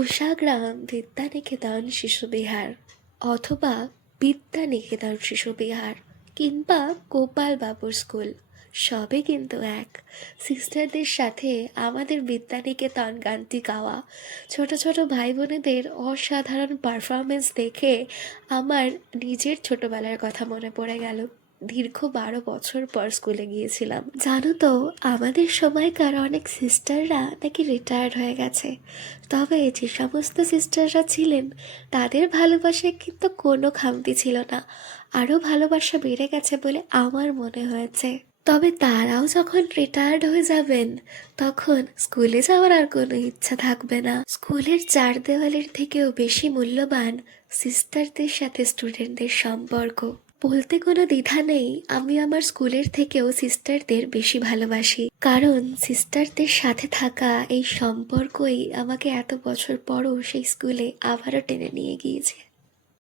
উষাগ্রাম বিদ্যানিকেতন শিশুবিহার অথবা বিদ্যানিকেতন শিশুবিহার কিংবা গোপাল বাবুর স্কুল, সবে কিন্তু এক। সিস্টারদের সাথে আমাদের বিদ্যানিকেতন গানটি গাওয়া, ছোট ছোট ভাই বোনেদের অসাধারণ পারফরমেন্স দেখে আমার নিজের ছোটবেলার কথা মনে পড়ে গেল। দীর্ঘ 12 বছর পর স্কুলে গিয়েছিলাম। জানো তো, আমাদের সময়কার অনেক সিস্টাররা নাকি রিটায়ার্ড হয়ে গেছে। তবে যে সমস্ত সিস্টাররা ছিলেন তাদের ভালোবাসায় কিন্তু কোনো খামতি ছিল না, আরও ভালোবাসা বেড়ে গেছে বলে আমার মনে হয়েছে। তবে তারাও যখন রিটায়ার্ড হয়ে যাবেন তখন স্কুলে যাওয়ার আর কোনো ইচ্ছা থাকবে না। স্কুলের চার দেওয়ালের থেকেও বেশি মূল্যবান সিস্টারদের সাথে স্টুডেন্টদের সম্পর্ক। বলতে কোনো দ্বিধা নেই, আমি আমার স্কুলের থেকেও সিস্টারদের বেশি ভালোবাসি, কারণ সিস্টারদের সাথে থাকা এই সম্পর্কই আমাকে এত বছর পরও সেই স্কুলে আবারও টেনে নিয়ে গিয়েছে।